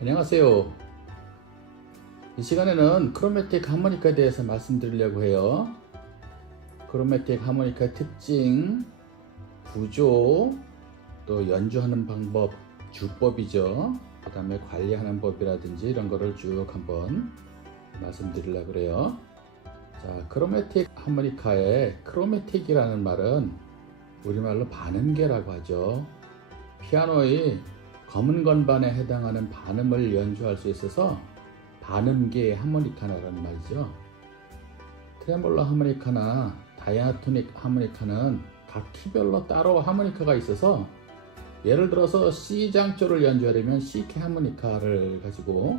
안녕하세요. 이 시간에는 크로매틱 하모니카에 대해서 말씀드리려고 해요. 크로매틱 하모니카의 특징, 구조, 또 연주하는 방법, 주법이죠. 그 다음에 관리하는 법이라든지 이런 거를 쭉 한번 말씀드리려고 그래요. 자, 크로매틱 하모니카의 크로매틱이라는 말은 우리말로 반음계라고 하죠. 피아노의 검은 건반에 해당하는 반음을 연주할 수 있어서 반음계의 하모니카라는 말이죠. 트레몰로 하모니카나 다이아토닉 하모니카는 각 키별로 따로 하모니카가 있어서 예를 들어서 C장조를 연주하려면 C키 하모니카를 가지고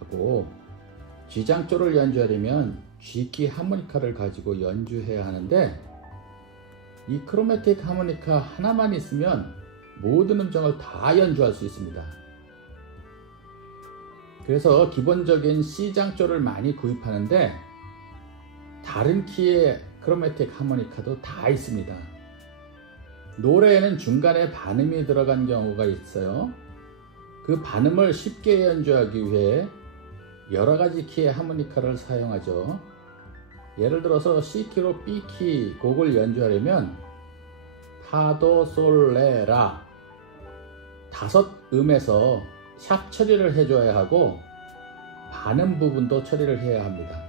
하고 G장조를 연주하려면 G키 하모니카를 가지고 연주해야 하는데 이 크로매틱 하모니카 하나만 있으면 모든 음정을 다 연주할 수 있습니다. 그래서 기본적인 C장조를 많이 구입하는데 다른 키의 크로매틱 하모니카도 다 있습니다. 노래에는 중간에 반음이 들어간 경우가 있어요. 그 반음을 쉽게 연주하기 위해 여러 가지 키의 하모니카를 사용하죠. 예를 들어서 C키로 B키 곡을 연주하려면 파도, 솔, 레, 라 5음에서 샵 처리를 해줘야 하고 반음 부분도 처리를 해야 합니다.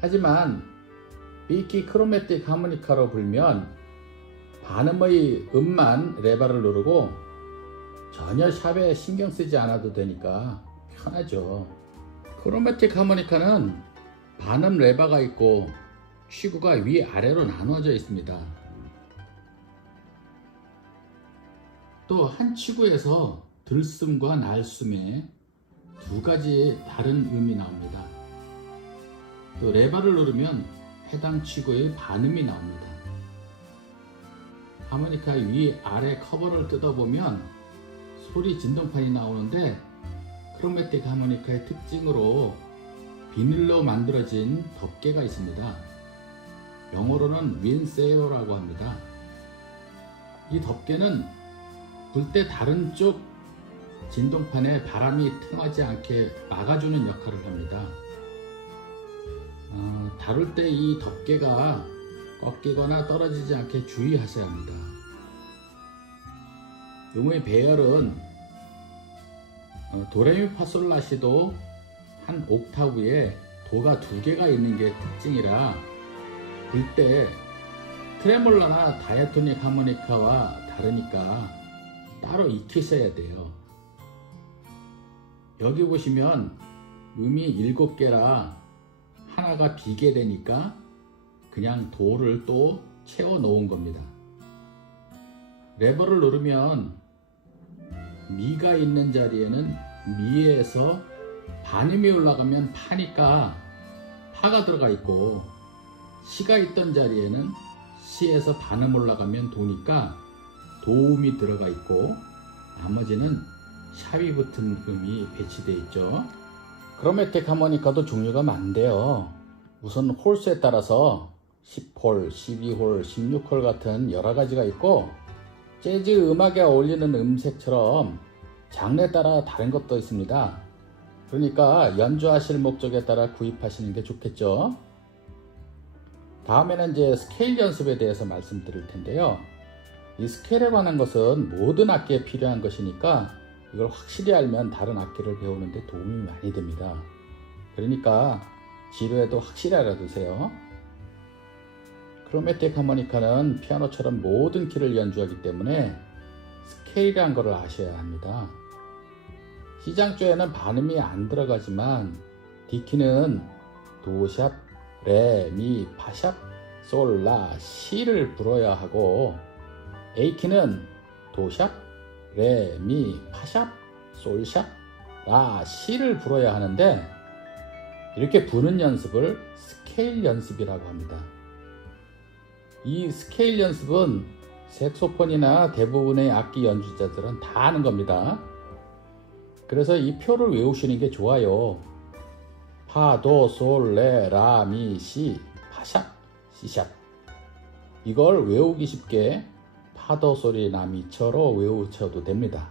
하지만 B키 크로매틱 하모니카로 불면 반음의 음만 레버를 누르고 전혀 샵에 신경 쓰지 않아도 되니까 편하죠. 크로매틱 하모니카는 반음 레버가 있고 취구가 위아래로 나누어져 있습니다. 또 한 취구에서 들숨과 날숨에 두 가지 다른 음이 나옵니다. 또 레버를 누르면 해당 취구의 반음이 나옵니다. 하모니카 위아래 커버를 뜯어보면 소리 진동판이 나오는데 크로매틱 하모니카의 특징으로 비닐로 만들어진 덮개가 있습니다. 영어로는 윈세어라고 합니다. 이 덮개는 불 때 다른 쪽 진동판에 바람이 통하지 않게 막아주는 역할을 합니다. 다룰 때 이 덮개가 꺾이거나 떨어지지 않게 주의하셔야 합니다. 음의 배열은 도레미파솔라시도 한 옥타브에 도가 2개가 있는 게 특징이라 불 때 트레몰라나 다이아토닉 하모니카와 다르니까 따로 익히셔야 돼요. 여기 보시면 음이 7개라 하나가 비게 되니까 그냥 도를 또 채워 놓은 겁니다. 레버를 누르면 미가 있는 자리에는 미에서 반음이 올라가면 파니까 파가 들어가 있고 시가 있던 자리에는 시에서 반음 올라가면 도니까 도음이 들어가 있고 나머지는 샵이 붙은 음이 배치되어 있죠. 크로매틱 하모니카도 종류가 많은데요. 우선 홀수에 따라서 10홀, 12홀, 16홀 같은 여러 가지가 있고 재즈 음악에 어울리는 음색처럼 장르에 따라 다른 것도 있습니다. 그러니까 연주하실 목적에 따라 구입하시는 게 좋겠죠. 다음에는 이제 스케일 연습에 대해서 말씀드릴 텐데요. 이 스케일에 관한 것은 모든 악기에 필요한 것이니까 이걸 확실히 알면 다른 악기를 배우는 데 도움이 많이 됩니다. 그러니까 지루해도 확실히 알아두세요. 크로매틱 하모니카는 피아노처럼 모든 키를 연주하기 때문에 스케일이란 것을 아셔야 합니다. C장조에는 반음이 안 들어가지만 D키는 도샵, 레, 미, 파샵, 솔, 라, 시를 불어야 하고 A키는 도샵, 레, 미, 파샵, 솔샵, 라, 시를 불어야 하는데 이렇게 부는 연습을 스케일 연습이라고 합니다. 이 스케일 연습은 색소폰이나 대부분의 악기 연주자들은 다 하는 겁니다. 그래서 이 표를 외우시는 게 좋아요. 파, 도, 솔, 레, 라, 미, 시, 파샵, C샵. 이걸 외우기 쉽게 파도 소리 나미처럼 외우셔도 됩니다.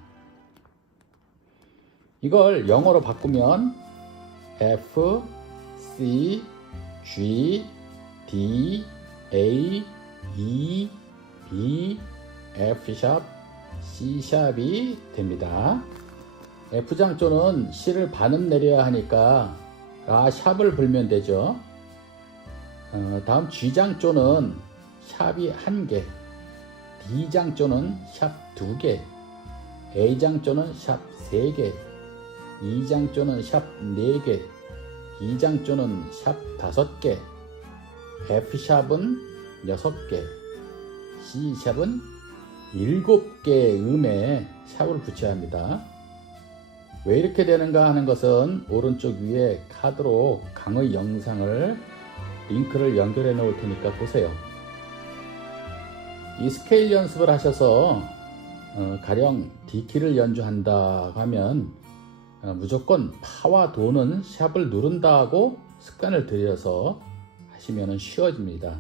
이걸 영어로 바꾸면 F, C, G, D, A, E, B, F 샵, C 샵이 됩니다. F장조는 C를 반음 내려야 하니까 아 샵을 불면 되죠. 다음 G장조는 샵이 1개, D장조는 샵 2개, A장조는 샵 3개, E장조는 샵 4개, E장조는 샵 5개, F샵은 6개, C샵은 7개의 음에 샵을 붙여야 합니다. 왜 이렇게 되는가 하는 것은 오른쪽 위에 카드로 강의 영상을 링크를 연결해 놓을 테니까 보세요. 이 스케일 연습을 하셔서 가령 D키를 연주한다 하면 무조건 파와 도는 샵을 누른다고 습관을 들여서 하시면 쉬워집니다.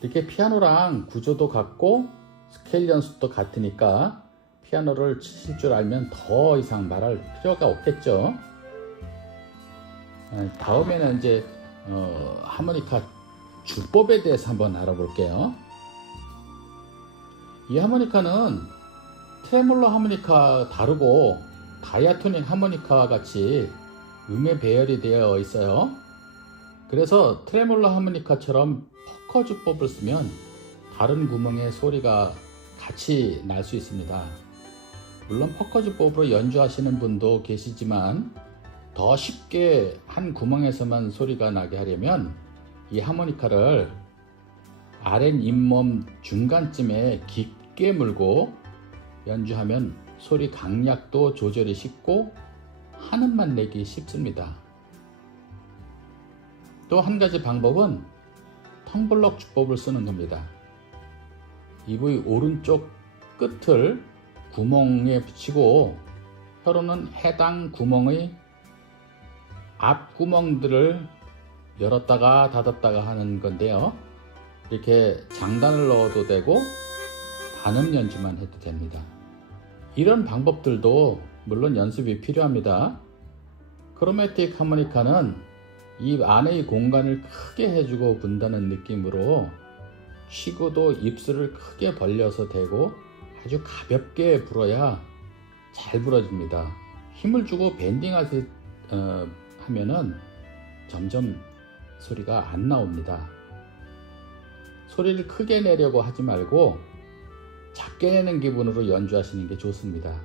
이렇게 피아노랑 구조도 같고 스케일 연습도 같으니까 피아노를 치실 줄 알면 더 이상 말할 필요가 없겠죠. 다음에는 이제 하모니카 주법에 대해서 한번 알아볼게요. 이 하모니카는 트레몰로 하모니카 다르고 다이아토닉 하모니카와 같이 음의 배열이 되어 있어요. 그래서 트레몰로 하모니카처럼 퍼커 주법을 쓰면 다른 구멍의 소리가 같이 날 수 있습니다. 물론 퍼커 주법으로 연주하시는 분도 계시지만 더 쉽게 한 구멍에서만 소리가 나게 하려면 이 하모니카를 아랫 잇몸 중간쯤에 깊게 물고 연주하면 소리 강약도 조절이 쉽고 한음만 내기 쉽습니다. 또 한 가지 방법은 텀블럭 주법을 쓰는 겁니다. 이 부위 오른쪽 끝을 구멍에 붙이고 혀로는 해당 구멍의 앞 구멍들을 열었다가 닫았다가 하는 건데요. 이렇게 장단을 넣어도 되고 반음 연주만 해도 됩니다. 이런 방법들도 물론 연습이 필요합니다. 크로매틱 하모니카는 입 안의 공간을 크게 해주고 분다는 느낌으로 쉬고도 입술을 크게 벌려서 대고 아주 가볍게 불어야 잘 불어집니다. 힘을 주고 밴딩 하면은 점점 소리가 안 나옵니다. 소리를 크게 내려고 하지 말고 작게 내는 기분으로 연주하시는 게 좋습니다.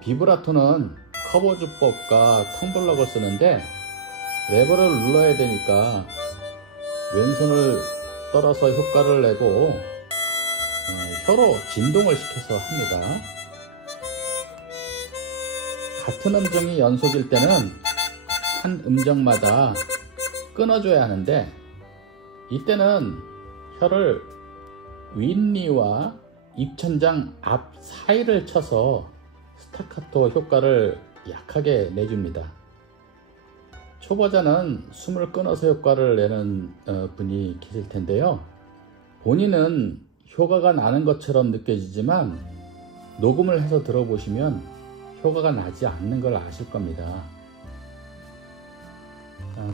비브라토는 커버 주법과 텀블럭을 쓰는데 레버를 눌러야 되니까 왼손을 떨어서 효과를 내고 혀로 진동을 시켜서 합니다. 같은 음정이 연속일 때는 한 음정마다 끊어줘야 하는데 이때는 혀를 윗니와 입천장 앞 사이를 쳐서 스타카토 효과를 약하게 내줍니다. 초보자는 숨을 끊어서 효과를 내는 분이 계실 텐데요. 본인은 효과가 나는 것처럼 느껴지지만 녹음을 해서 들어보시면 효과가 나지 않는 걸 아실 겁니다.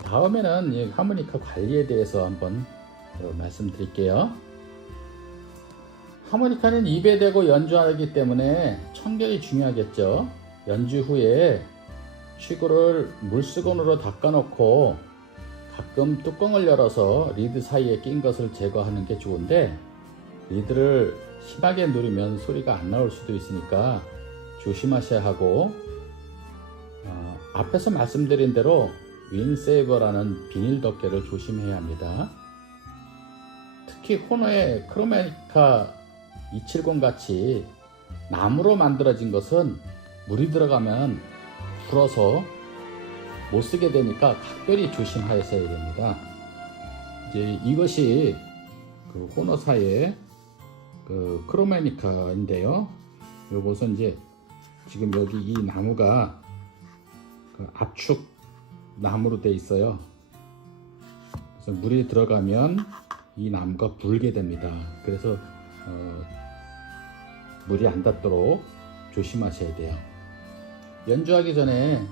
다음에는 이 하모니카 관리에 대해서 한번 말씀드릴게요. 하모니카는 입에 대고 연주하기 때문에 청결이 중요하겠죠. 연주 후에 취구를 물수건으로 닦아놓고 가끔 뚜껑을 열어서 리드 사이에 낀 것을 제거하는 게 좋은데 리드를 심하게 누르면 소리가 안 나올 수도 있으니까 조심하셔야 하고 앞에서 말씀드린 대로 윈세이버라는 비닐 덮개를 조심해야 합니다. 특히 호너의 크로메니카 270 같이 나무로 만들어진 것은 물이 들어가면 불어서 못 쓰게 되니까 각별히 조심하셔야 됩니다. 이제 이것이 그 호너사의 그 크로메니카인데요. 요것은 이제 지금 여기 이 나무가 그 압축 나무로 되어 있어요. 그래서 물이 들어가면 이 나무가 불게 됩니다. 그래서 물이 안 닿도록 조심하셔야 돼요. 연주하기 전에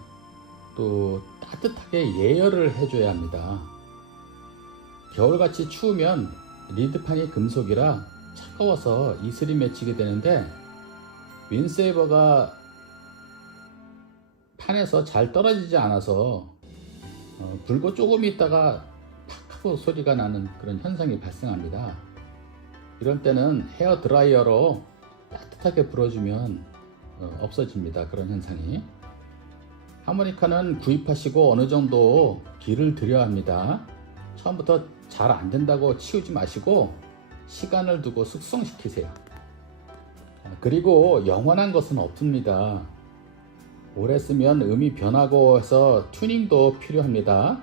또 따뜻하게 예열을 해줘야 합니다. 겨울같이 추우면 리드판이 금속이라 차가워서 이슬이 맺히게 되는데 윈세이버가 판에서 잘 떨어지지 않아서 불고 조금 있다가 팍 하고 소리가 나는 그런 현상이 발생합니다. 이런 때는 헤어 드라이어로 따뜻하게 불어주면 없어집니다. 그런 현상이. 하모니카는 구입하시고 어느 정도 길을 들여야 합니다. 처음부터 잘 안 된다고 치우지 마시고 시간을 두고 숙성시키세요. 그리고 영원한 것은 없습니다. 오래 쓰면 음이 변하고 해서 튜닝도 필요합니다.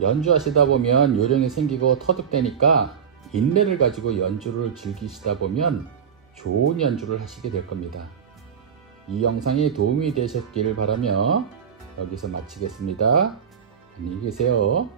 연주하시다 보면 요령이 생기고 터득되니까 인내를 가지고 연주를 즐기시다 보면 좋은 연주를 하시게 될 겁니다. 이 영상이 도움이 되셨길 바라며 여기서 마치겠습니다. 안녕히 계세요.